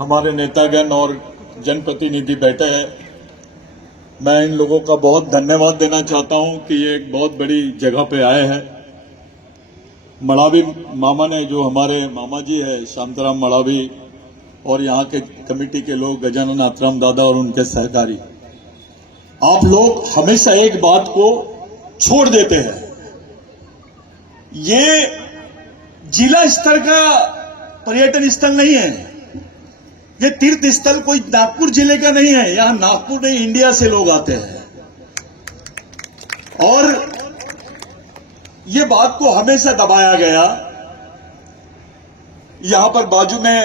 हमारे नेतागण और जनप्रतिनिधि बैठे हैं। मैं इन लोगों का बहुत धन्यवाद देना चाहता हूं कि ये एक बहुत बड़ी जगह पे आए हैं। मड़ावी मामा ने, जो हमारे मामा जी है शांताराम मड़ावी, और यहाँ के कमेटी के लोग गजानन आत्राम दादा और उनके सहकारी, आप लोग हमेशा एक बात को छोड़ देते हैं। ये जिला स्तर का पर्यटन स्थल नहीं है, ये तीर्थ स्थल कोई नागपुर जिले का नहीं है। यहां नागपुर नहीं, इंडिया से लोग आते हैं। और ये बात को हमेशा दबाया गया। यहां पर बाजू में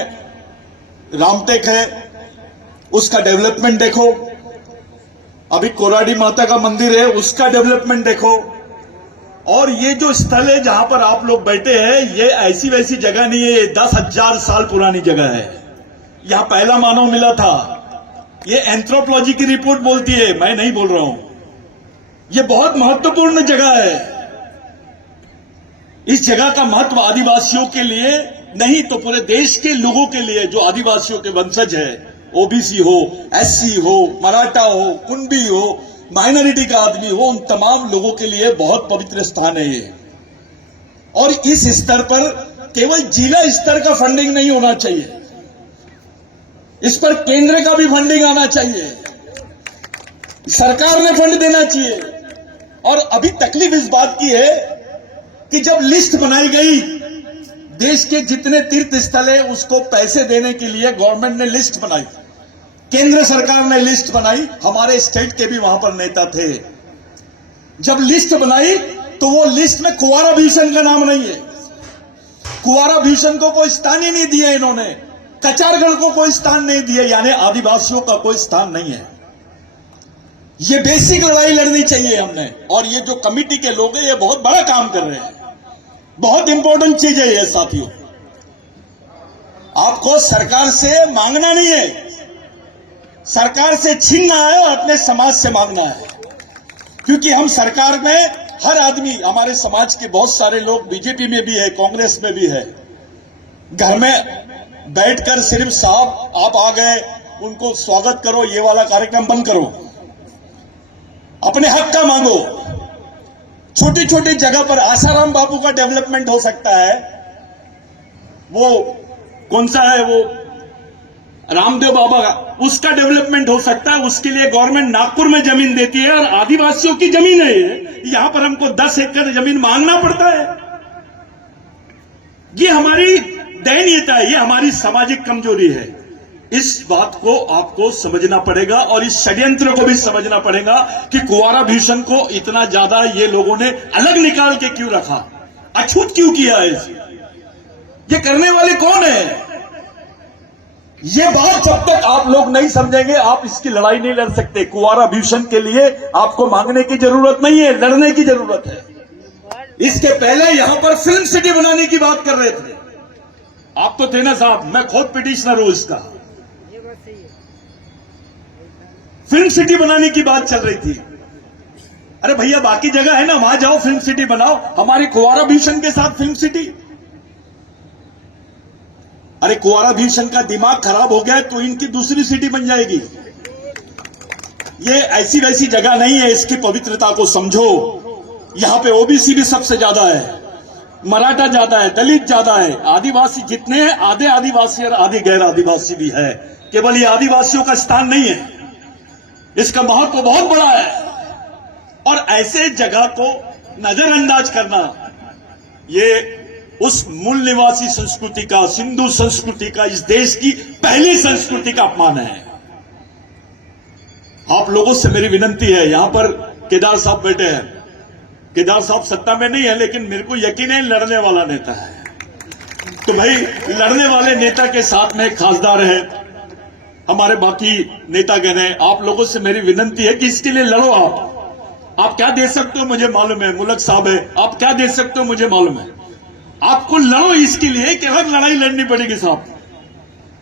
रामटेक है, उसका डेवलपमेंट देखो। अभी कोराडी माता का मंदिर है, उसका डेवलपमेंट देखो। और ये जो स्थल है जहां पर आप लोग बैठे हैं, ये ऐसी वैसी जगह नहीं है, ये 10,000 साल पुरानी जगह है। यहां पहला मानव मिला था। ये एंथ्रोपोलॉजी की रिपोर्ट बोलती है, मैं नहीं बोल रहा हूं। ये बहुत महत्वपूर्ण जगह है। इस जगह का महत्व आदिवासियों के लिए नहीं तो पूरे देश के लोगों के लिए, जो आदिवासियों के वंशज है, ओबीसी हो, एससी हो, मराठा हो, कुंबी हो, माइनॉरिटी का आदमी हो, उन तमाम लोगों के लिए बहुत पवित्र स्थान है ये। और इस स्तर पर केवल जिला स्तर का फंडिंग नहीं होना चाहिए, इस पर केंद्र का भी फंडिंग आना चाहिए, सरकार ने फंड देना चाहिए। और अभी तकलीफ इस बात की है कि जब लिस्ट बनाई गई देश के जितने तीर्थ स्थल है, उसको पैसे देने के लिए गवर्नमेंट ने लिस्ट बनाई, केंद्र सरकार ने लिस्ट बनाई, हमारे स्टेट के भी वहां पर नेता थे। जब लिस्ट बनाई तो वो लिस्ट में कुंवारा भीषण का नाम नहीं है। कुंवारा भीषण को कोई स्थान ही नहीं दिया इन्होंने, कचारगढ़ को कोई स्थान नहीं दिया, यानी आदिवासियों का कोई स्थान नहीं है। ये बेसिक लड़ाई लड़नी चाहिए हमने। और ये जो कमिटी के लोग हैं, ये बहुत बड़ा काम कर रहे हैं, बहुत इंपॉर्टेंट चीज है ये साथियों। आपको सरकार से मांगना नहीं है, सरकार से छीनना है और अपने समाज से मांगना है। क्योंकि हम सरकार में हर आदमी, हमारे समाज के बहुत सारे लोग बीजेपी में भी है, कांग्रेस में भी है। घर में बैठकर सिर्फ साहब आप आ गए, उनको स्वागत करो, ये वाला कार्यक्रम बंद करो, अपने हक का मांगो। छोटी छोटी जगह पर आसाराम बाबू का डेवलपमेंट हो सकता है, वो कौन सा है, वो रामदेव बाबा का, उसका डेवलपमेंट हो सकता है। उसके लिए गवर्नमेंट नागपुर में जमीन देती है और आदिवासियों की जमीन है ये। यहां पर हमको 10 एकड़ जमीन मांगना पड़ता है। ये हमारी दयनीयता है, ये हमारी सामाजिक कमजोरी है। इस बात को आपको समझना पड़ेगा और इस षड्यंत्र को भी समझना पड़ेगा कि कुंवारा भीषण को इतना ज्यादा ये लोगों ने अलग निकाल के क्यों रखा, अछूत क्यों किया है। ये करने वाले कौन है? ये बात जब तक आप लोग नहीं समझेंगे, आप इसकी लड़ाई नहीं लड़ सकते। कुंवारा भीषण के लिए आपको मांगने की जरूरत नहीं है, लड़ने की जरूरत है। इसके पहले यहां पर फिल्म सिटी बनाने की बात कर रहे थे, आप तो थे ना साहब, मैं खुद पिटिशनर हूं इसका। फिल्म सिटी बनाने की बात चल रही थी। अरे भैया, बाकी जगह है ना, वहां जाओ, फिल्म सिटी बनाओ। हमारी कुंवारा भीषण के साथ फिल्म सिटी? अरे कुंवारा भीषण का दिमाग खराब हो गया है तो इनकी दूसरी सिटी बन जाएगी। ये ऐसी वैसी जगह नहीं है, इसकी पवित्रता को समझो। यहां पे ओबीसी भी सबसे ज्यादा है, मराठा ज्यादा है, दलित ज्यादा है, आदिवासी जितने हैं, आधे आदिवासी और आधे गैर आदिवासी भी है। केवल ये आदिवासियों का स्थान नहीं है, इसका महत्व बहुत बड़ा है। और ऐसे जगह को नजरअंदाज करना, ये उस मूल निवासी संस्कृति का, सिंधु संस्कृति का, इस देश की पहली संस्कृति का अपमान है। आप लोगों से मेरी विनती है, यहां पर केदार साहब बैठे हैं। केदार साहब सत्ता में नहीं है, लेकिन मेरे को यकीन है लड़ने वाला नेता है। तो भाई, लड़ने वाले नेता के साथ में खासदार है, हमारे बाकी नेतागण हैं। आप लोगों से मेरी विनती है कि इसके लिए लड़ो। आप क्या दे सकते हो मुझे मालूम है, मुलक साहब है, आप क्या दे सकते हो मुझे मालूम है। आपको लड़ो इसके लिए कि हर लड़ाई लड़नी पड़ेगी साहब।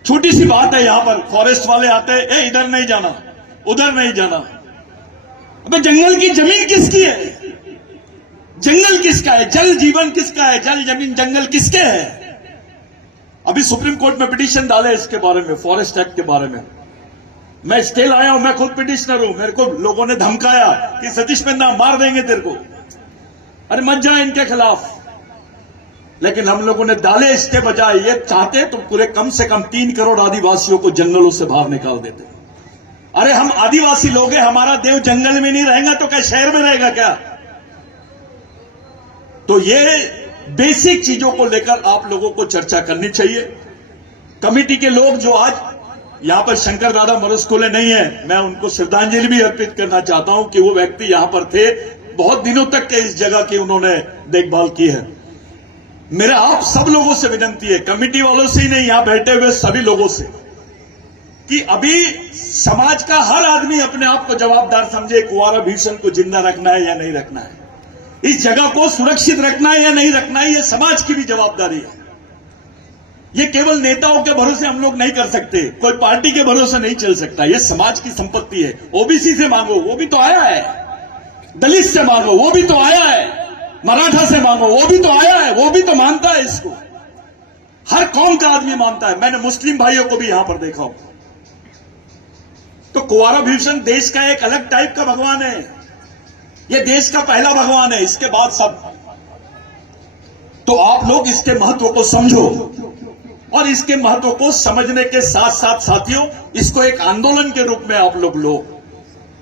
छोटी सी बात है, यहां पर फॉरेस्ट वाले आते हैं, इधर नहीं जाना, उधर नहीं जाना। अबे जंगल की जमीन किसकी है? जंगल किसका है? जल जीवन किसका है? जल जमीन जंगल किसके है? अभी सुप्रीम कोर्ट में पिटीशन डाले इसके बारे में, फॉरेस्ट एक्ट के बारे में। मैं स्टे लाया हूं, मैं खुद पिटिशनर हूं। मेरे को लोगों ने धमकाया कि सतीश मिंदा मार देंगे तेरे को, अरे मत जा इनके खिलाफ। लेकिन हम लोगों ने डाले इसके बजाय, ये चाहते तो पूरे कम से कम 3 करोड़ आदिवासियों को जंगलों से बाहर निकाल देते। अरे हम आदिवासी लोग हैं, हमारा देव जंगल में नहीं रहेगा तो क्या शहर में रहेगा क्या? तो ये बेसिक चीजों को लेकर आप लोगों को चर्चा करनी चाहिए। कमेटी के लोग जो आज यहां पर शंकर दादा मरुस्कोले नहीं है, मैं उनको श्रद्धांजलि भी अर्पित करना चाहता हूं कि वो व्यक्ति यहां पर थे, बहुत दिनों तक के इस जगह की उन्होंने देखभाल की है। मेरा आप सब लोगों से विनती है, कमेटी वालों से ही नहीं, यहां बैठे हुए सभी लोगों से, कि अभी समाज का हर आदमी अपने आप को जवाबदार समझे। कुंवारा भीषण को जिंदा रखना है या नहीं रखना है, इस जगह को सुरक्षित रखना है या नहीं रखना है, यह समाज की भी जवाबदारी है। ये केवल नेताओं के भरोसे हम लोग नहीं कर सकते, कोई पार्टी के भरोसे नहीं चल सकता। ये समाज की संपत्ति है। ओबीसी से मांगो, वो भी तो आया है। दलित से मांगो, वो भी तो आया है। मराठा से मांगो, वो भी तो आया है, वो भी तो मानता है इसको। हर कौम का आदमी मानता है। मैंने मुस्लिम भाइयों को भी यहां पर देखा हो। तो कुंवारा भीषण देश का एक अलग टाइप का भगवान है। यह देश का पहला भगवान है, इसके बाद सब। तो आप लोग इसके महत्व को समझो, और इसके महत्व को समझने के साथ साथ साथियों, इसको एक आंदोलन के रूप में आप लोग लो।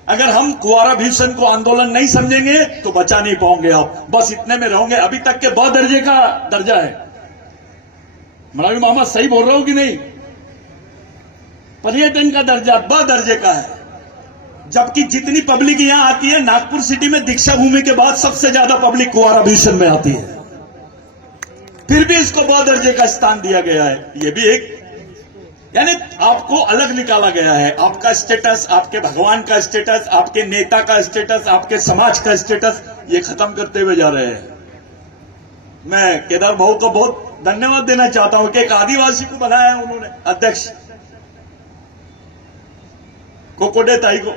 अगर हम कुंवारा भीषण को आंदोलन नहीं समझेंगे तो बचा नहीं पाओगे आप, बस इतने में रहोगे। अभी तक के ब दर्जे का दर्जा है। मरावी मामा सही बोल रहा हूं कि नहीं? पर्यटन का दर्जा ब दर्जे का है। जबकि जितनी पब्लिक यहां आती है, नागपुर सिटी में दीक्षा भूमि के बाद सबसे ज्यादा पब्लिक कुंवारा भीषण में आती है, फिर भी इसको ब दर्जे का स्थान दिया गया है। यह भी एक, यानी आपको अलग निकाला गया है। आपका स्टेटस, आपके भगवान का स्टेटस, आपके नेता का स्टेटस, आपके समाज का स्टेटस, ये खत्म करते हुए जा रहे हैं। मैं केदार भाऊ को बहुत धन्यवाद देना चाहता हूं कि एक आदिवासी को बनाया है उन्होंने अध्यक्ष, कोकोडे ताई को।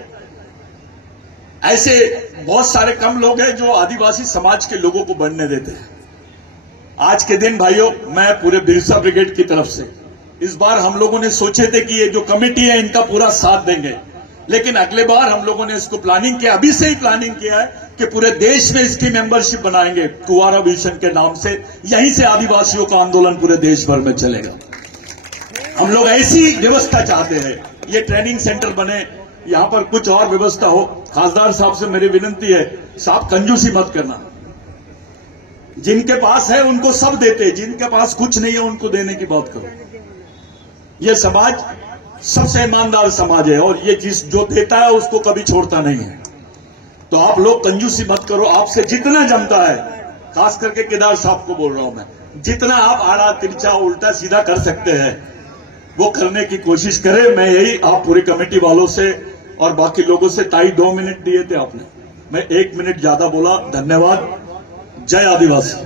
ऐसे बहुत सारे कम लोग हैं जो आदिवासी समाज के लोगों को बढ़ने देते हैं। आज के दिन भाइयों, मैं पूरे बिरसा ब्रिगेड की तरफ से, इस बार हम लोगों ने सोचे थे कि ये जो कमेटी है इनका पूरा साथ देंगे, लेकिन अगले बार हम लोगों ने इसको प्लानिंग किया, अभी से ही प्लानिंग किया है कि पूरे देश में इसकी मेंबरशिप बनाएंगे कुंवारा भीषण के नाम से। यहीं से आदिवासियों का आंदोलन पूरे देश भर में चलेगा। हम लोग ऐसी व्यवस्था चाहते हैं, ये ट्रेनिंग सेंटर बने, यहां पर कुछ और व्यवस्था हो। खासदार साहब से मेरी विनती है, साहब कंजूसी मत करना। जिनके पास है उनको सब देते, जिनके पास कुछ नहीं है उनको देने की बात करो। यह समाज सबसे ईमानदार समाज है, और ये जो देता है उसको कभी छोड़ता नहीं है। तो आप लोग कंजूसी मत करो। आपसे जितना जमता है, खास करके केदार साहब को बोल रहा हूं मैं, जितना आप आड़ा तिरछा उल्टा सीधा कर सकते हैं वो करने की कोशिश करें। मैं यही आप पूरी कमेटी वालों से और बाकी लोगों से, ताई 2 मिनट दिए थे आपने, मैं 1 मिनट ज्यादा बोला। धन्यवाद। जय आदिवासी।